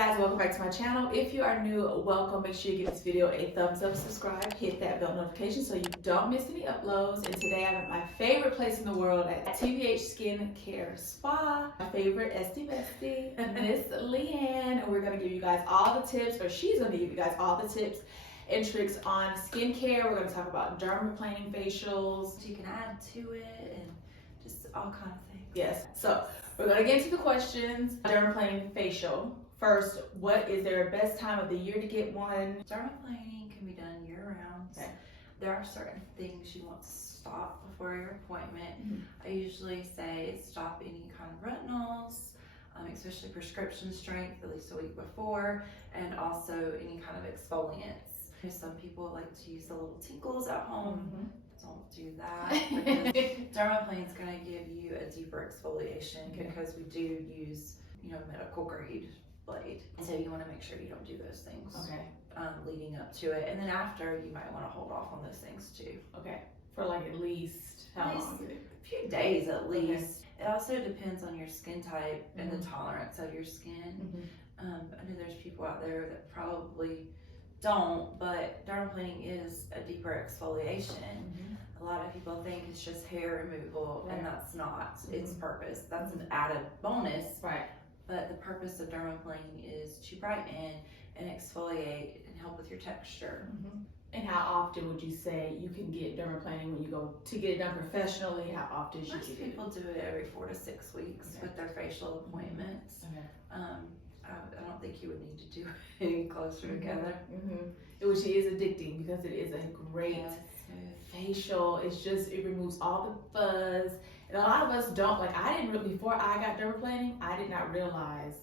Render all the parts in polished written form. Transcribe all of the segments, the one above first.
guys, welcome back to my channel. If you are new, welcome. Make sure you give this video a thumbs up, subscribe, hit that bell notification so you don't miss any uploads. And today I'm at my favorite place in the world at TVH Skin Care Spa. My favorite Esti bestie, Miss Leanne. And we're gonna give you guys all the tips, or she's gonna give you guys all the tips and tricks on skincare. We're gonna talk about dermaplaning facials. You can add to it and just all kinds of things. Yes, so we're gonna get into the questions. Dermaplaning facial. First, what is their best time of the year to get one? Dermaplaning can be done year-round. Okay. There are certain things you want to stop before your appointment. Mm-hmm. I usually say stop any kind of retinols, especially prescription strength, at least a week before, and also any kind of exfoliants. Some people like to use the little tinkles at home. Mm-hmm. Don't do that, because dermaplaning is going to give you a deeper exfoliation, because we do use, medical grade blade. So you want to make sure you don't do those things. Okay. Leading up to it, and then after, you might want to hold off on those things too. Okay. For like at least how long? A few days at least. Okay. It also depends on your skin type and the tolerance of your skin. I know there's people out there that probably don't, but dermaplaning is a deeper exfoliation. A lot of people think it's just hair removal, and that's not its purpose. That's an added bonus. Right. But the purpose of dermaplaning is to brighten and exfoliate and help with your texture. And how often would you say you can get dermaplaning when you go to get it done professionally? How often should you do it? People do it every 4 to 6 weeks with their facial appointments. I don't think you would need to do it any closer together. Which is addicting, because it is a great facial. It removes all the fuzz. And a lot of us don't, I didn't really, before I got dermaplaning, I did not realize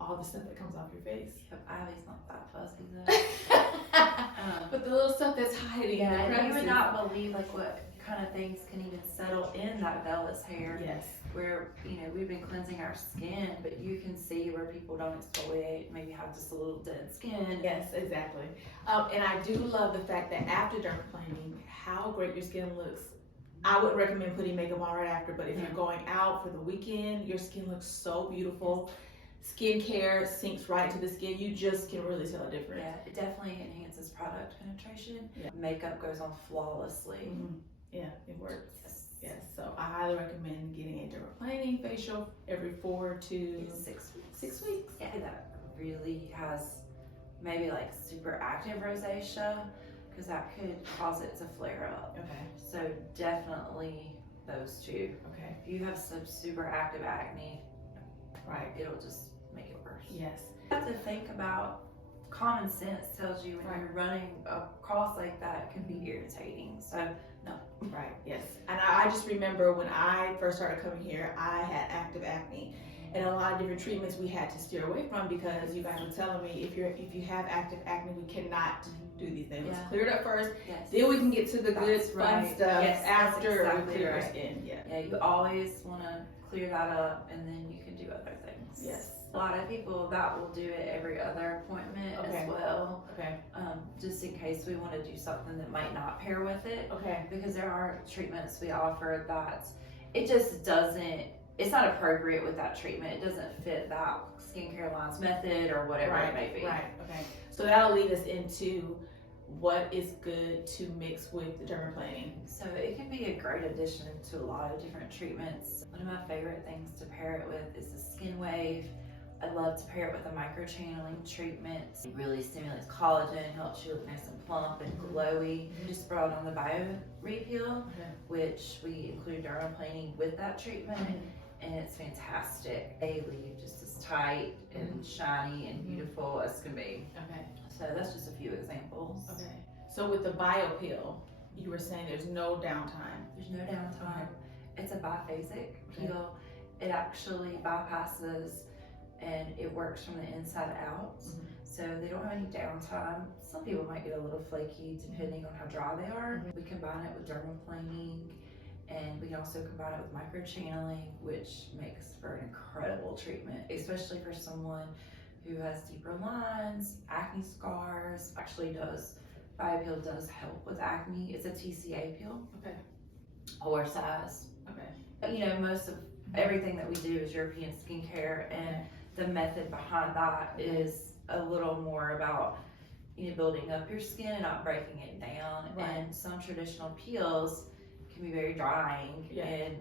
all the stuff that comes off your face. Ivy's not that fuzzy though. But the little stuff that's hiding. Yeah, you would not believe what kind of things can even settle in that vellus hair. Yes. Where, we've been cleansing our skin, but you can see where people don't exfoliate, maybe have just a little dead skin. Yes, exactly. And I do love the fact that after dermaplaning, how great your skin looks. I wouldn't recommend putting makeup on right after, but if you're going out for the weekend, your skin looks so beautiful. Skincare sinks right into the skin. You just can really tell a difference. Yeah, it definitely enhances product penetration. Yeah. Makeup goes on flawlessly. Yeah, it works. Yes, so I highly recommend getting a dermaplaning facial every 4 to 6 weeks. 6 weeks. Yeah, that really has maybe super active rosacea, because that could cause it to flare up. Okay. So definitely those two. Okay. If you have some super active acne, right, it'll just make it worse. Yes. You have to think about, common sense tells you when you're running across like that, it can be irritating. So no. Right, yes. And I just remember when I first started coming here, I had active acne. And a lot of different treatments we had to steer away from, because you guys were telling me if you have active acne, we cannot do these things. Let's clear it up first. Then we can get to the good fun stuff after we clear our skin. Yeah, you always want to clear that up, and then you can do other things. Yes. A lot of people that will do it every other appointment as well. Okay. Just in case we want to do something that might not pair with it. Okay. Because there are treatments we offer that it just doesn't, it's not appropriate with that treatment. It doesn't fit that skincare line's method or whatever it may be. Right, okay. So that'll lead us into what is good to mix with the dermaplaning. So it can be a great addition to a lot of different treatments. One of my favorite things to pair it with is the Skin Wave. I love to pair it with a microchanneling treatment. It really stimulates collagen, helps you look nice and plump and glowy. Just brought on the Bio Repeal, which we include dermaplaning with that treatment, and it's fantastic. They leave just as tight and shiny and beautiful as can be. Okay. So that's just a few examples. Okay. So with the Bio Peel, you were saying there's no downtime. There's no downtime. It's a biphasic peel. It actually bypasses, and it works from the inside out. So they don't have any downtime. Some people might get a little flaky depending on how dry they are. We combine it with dermaplaning, and we can also combine it with microchanneling, which makes for an incredible treatment, especially for someone who has deeper lines, acne scars. BioPeel does help with acne. It's a TCA peel. Okay. Or size. Okay. Most of everything that we do is European skincare, and the method behind that is a little more about, you know, building up your skin and not breaking it down. Right. And some traditional peels can be very drying, Yeah. and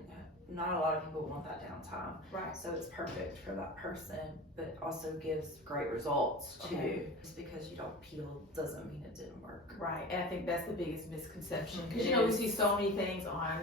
not a lot of people want that downtime. Right. So it's perfect for that person, but also gives great results too. Okay. Just because you don't peel doesn't mean it didn't work. Right, and I think that's the biggest misconception, Mhm. because It you know we is. see so many things on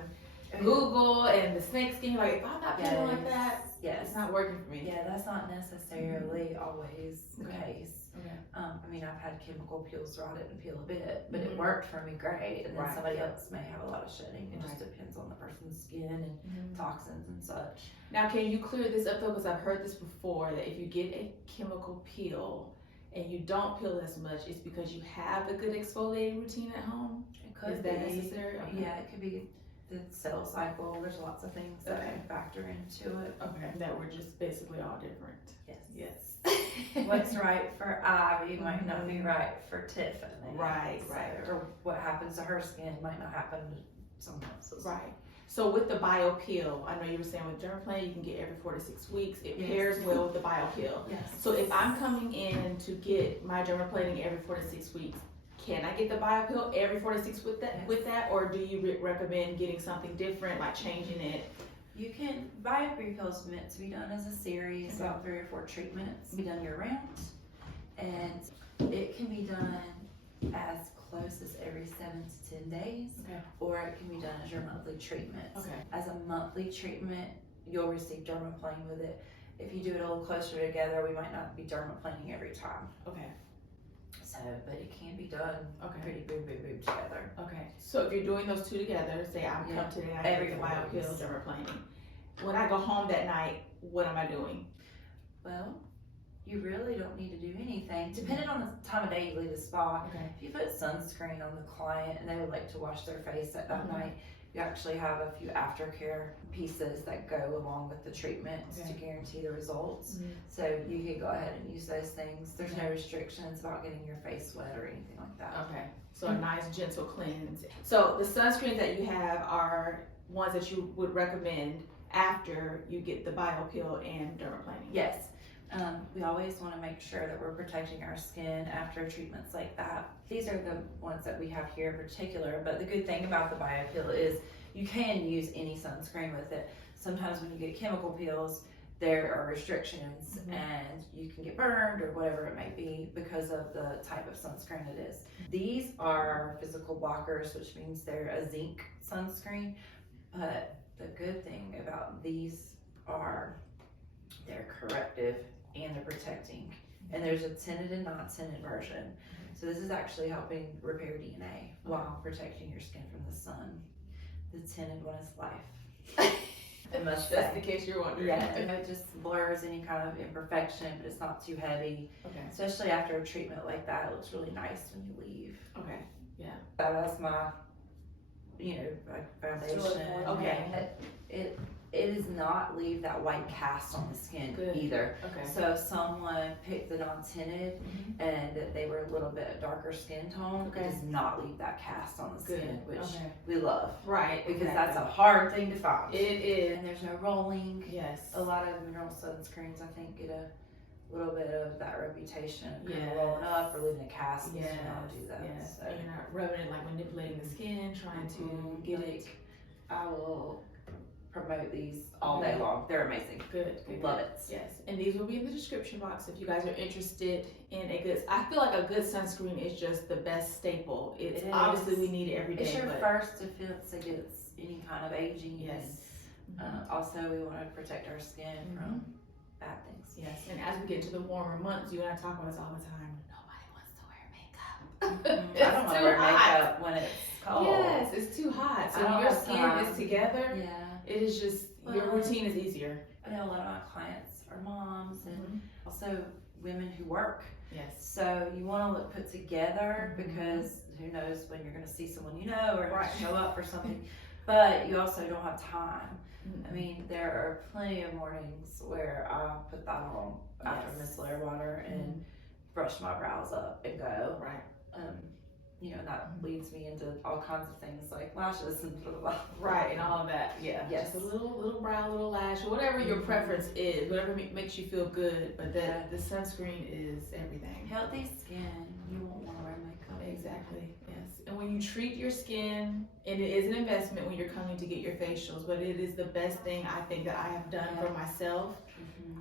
Google and the snake skin. Like, if I'm not peeling like that, Yes. it's not working for me. Yeah, that's not necessarily always the Okay. case. Okay. I mean, I've had chemical peels where I didn't peel a bit, but Mhm. it worked for me great. And then Right. somebody else may have a lot of shedding. It just Right. depends on the person's skin and Mhm. toxins and such. Now, can you clear this up though? Because I've heard this before, that if you get a chemical peel and you don't peel as much, it's because you have a good exfoliating routine at home. It could Is that be. necessary? Okay. Yeah, it could be the cell cycle. There's lots of things that Okay. can factor into it. Okay. That we're just basically all different. Yes. Yes. What's right for Ivy might not be right for Tiffany. Right, So, right. or what happens to her skin might not happen to someone else's. Right. So with the bio peel, I know you were saying with Dermaplaning you can get every 4 to 6 weeks. It Yes. pairs well with the bio peel. Yes. So if I'm coming in to get my dermaplaning every 4 to 6 weeks, can I get the bio peel every 4 to 6 with that? Yes. With that, or do you recommend getting something different, like changing it? You can, bio-peel is meant to be done as a series, Okay. about 3 or 4 treatments, be done year round. And it can be done as close as every 7 to 10 days, Okay. or it can be done as your monthly treatment. Okay. As a monthly treatment, you'll receive dermaplaning with it. If you do it a little closer together, we might not be dermaplaning every time. Okay. So, but it can be done Okay. pretty boom together. Okay. So if you're doing those two together, say I'm Yeah. come today, I Every get the bio 4 peel, weeks. dermaplaning. When I go home that night, what am I doing? Well, you really don't need to do anything. Depending on the time of day you leave the spa, Okay. if you put sunscreen on the client and they would like to wash their face at that Mhm. night, you actually have a few aftercare pieces that go along with the treatments Okay. to guarantee the results. Mhm. So you could go ahead and use those things. There's no restrictions about getting your face wet or anything like that. Okay, so a nice gentle cleanse. So the sunscreens that you have are ones that you would recommend after you get the bio peel and dermaplaning? Yes. We always want to make sure that we're protecting our skin after treatments like that. These are the ones that we have here in particular, but the good thing about the bio-peel is you can use any sunscreen with it. Sometimes when you get chemical peels, there are restrictions and you can get burned or whatever it may be because of the type of sunscreen it is. These are physical blockers, which means they're a zinc sunscreen, but the good thing about these are they're corrective and they're protecting. And there's a tinted and non-tinted version. So this is actually helping repair DNA while protecting your skin from the sun. The tinted one is life. I must Just say. in case you're wondering. Yeah, it just blurs any kind of imperfection, but it's not too heavy. Okay. Especially after a treatment like that, it looks really nice when you leave. Okay. That's my, like foundation. Okay. It does not leave that white cast on the skin Good. either. Okay. So if someone picked the non-tinted Mhm. and that they were a little bit darker skin tone, Okay. it does not leave that cast on the skin, Good. which Okay. we love. Right. Because exactly. that's a hard thing to find. It is. And there's no rolling. Yes. A lot of mineral sunscreens, I think, get a little bit of that reputation of kind Yes. of rolling up or leaving a cast. Yes. You not do that. Yes. So. And you're not rubbing it, like manipulating the skin, trying to Mhm. get Like, it. I will promote these all day long. They're amazing. Good. Love it. Yes, and these will be in the description box if you guys are interested in a good. I feel like a good sunscreen is just the best staple. It's It is. obviously we need it every day. It's your but first defense against any kind of aging. yes, And, also, we want to protect our skin from bad things. yes, and as we get into the warmer months, you and I talk about this all the time. Nobody wants to wear makeup. I don't want to wear makeup when it's cold. Yes, it's too hot. So I don't when your have skin time. is together, Yeah. it is just your Well, routine is easier. I know a lot of my clients are moms and also women who work. Yes. So you want to look put together Mhm. because who knows when you're going to see someone you know or Right. show up for something. But you also don't have time. Mhm. I mean, there are plenty of mornings where I put that on after Yes. micellar water and brush my brows up and go. Right. you know, and that leads me into all kinds of things like lashes and blah, blah, blah. Right, and all of that. Yeah. Yes. Just a little brow, little lash, whatever your preference is, whatever makes you feel good. But the sunscreen is everything. Healthy skin, you won't want to wear makeup. Exactly. Yes. And when you treat your skin, and it is an investment when you're coming to get your facials, but it is the best thing I think that I have done for myself.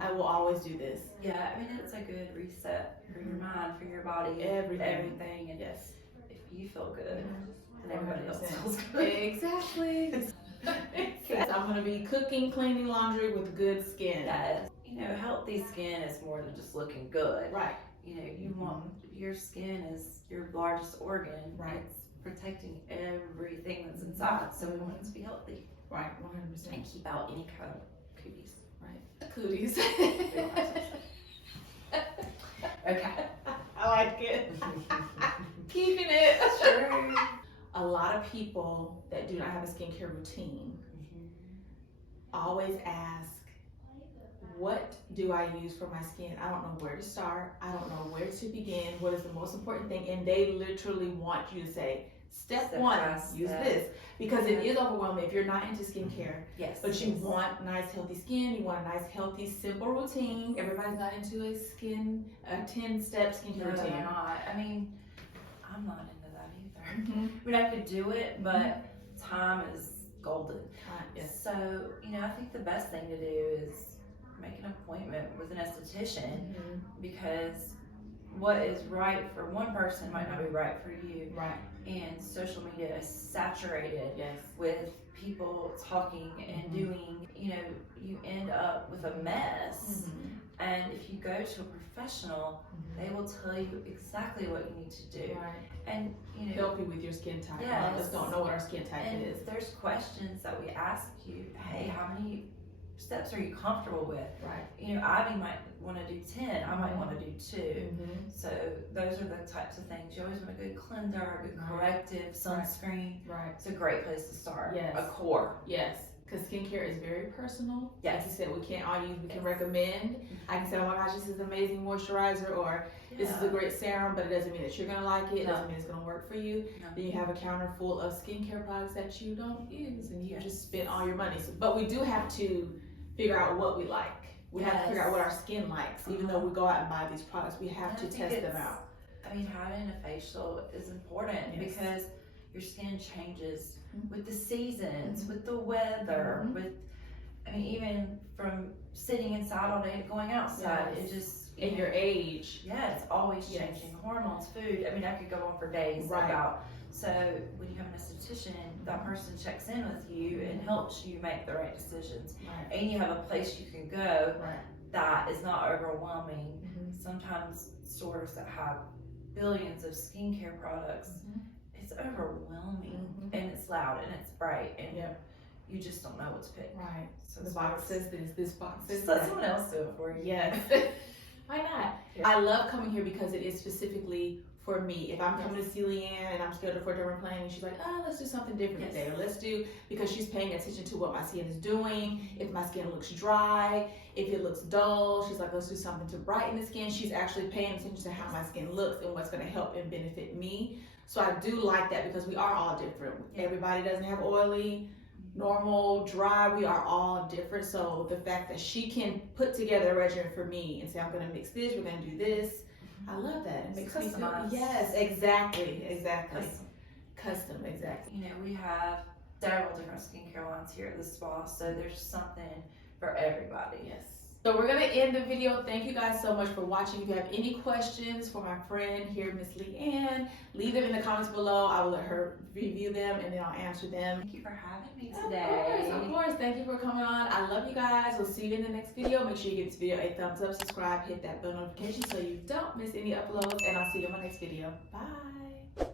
I will always do this. Yeah, I mean, it's a good reset for your mind, for your body, Everything. and Yes. if you feel good, then everybody else feels good. Exactly. I'm gonna be cooking, cleaning, laundry with good skin. Yes. You know, healthy skin is more than just looking good. Right. You know, you want your skin is your largest organ. Right. It's protecting everything that's inside, so we want it to be healthy. Right. 100%. And keep out any kind of cooties. Right. Cooties. Okay. I like it. Keeping it. Sure. A lot of people that do not have a skincare routine always ask, what do I use for my skin? I don't know where to start. I don't know where to begin. What is the most important thing? And they literally want you to say, step one, use this. Because it is overwhelming if you're not into skincare. Yes. But you want nice, healthy skin. You want a nice, healthy, simple routine. Everybody's not into a 10-step skincare routine. They're not. I mean, I'm not into that either. I mean, I could do it, but time is golden. Yes. So, you know, I think the best thing to do is make an appointment with an esthetician because what is right for one person might not be right for you. Right. And social media is saturated with people talking and doing, you know, you end up with a mess. And if you go to a professional, they will tell you exactly what you need to do. Right. And, you know, Help you with your skin type. Yes. A lot of us don't know what our skin type and is. there's questions that we ask you. Hey, how many steps are you comfortable with? Right. You know, Ivy might want to do 10. I might want to do 2. So those are the types of things. You always want a good cleanser, a good corrective, sunscreen. Right. It's a great place to start. Yes. A core. Yes. Because skincare is very personal. Yes. Like you said, we can't all use, we can recommend. I can say, oh my gosh, this is an amazing moisturizer, or this is a great serum, but it doesn't mean that you're going to like it. It doesn't mean it's going to work for you. Then you have a counter full of skincare products that you don't use, and you just spend all your money. So, but we do have to figure out what we like. We have to figure out what our skin likes. Even though we go out and buy these products, we have to test them out. I mean, having a facial is important because your skin changes with the seasons, with the weather, with, I mean, even from sitting inside all day to going outside, it just... In your age. Yeah, it's always changing. Hormones, food, I mean, I could go on for days about. So when you have an esthetician, that person checks in with you and helps you make the right decisions. Right. And you have a place you can go that is not overwhelming. Sometimes stores that have billions of skincare products, it's overwhelming and it's loud and it's bright and you just don't know what to pick. Right. So the box says this box says just let someone else do it for you. Yes. Why not? I love coming here because it is specifically for me. If I'm coming to see Leanne and I'm scheduled for dermaplaning, she's like, oh, let's do something different today. Or let's do, because she's paying attention to what my skin is doing. If my skin looks dry, if it looks dull, she's like, let's do something to brighten the skin. She's actually paying attention to how my skin looks and what's going to help and benefit me. So I do like that because we are all different. Everybody doesn't have oily, normal, dry. We are all different. So the fact that she can put together a regimen for me and say, I'm going to mix this, we're going to do this. I love that. It makes me feel, yes, exactly. Custom, exactly. You know, we have several different skincare lines here at the spa, so there's something for everybody. Yes. So we're going to end the video. Thank you guys so much for watching. If you have any questions for my friend here, Miss Leanne, leave them in the comments below. I will let her review them and then I'll answer them. Thank you for having me today. Of course. Thank you for coming on. I love you guys. We'll see you in the next video. Make sure you give this video a thumbs up, subscribe, hit that bell notification so you don't miss any uploads, and I'll see you in my next video. Bye.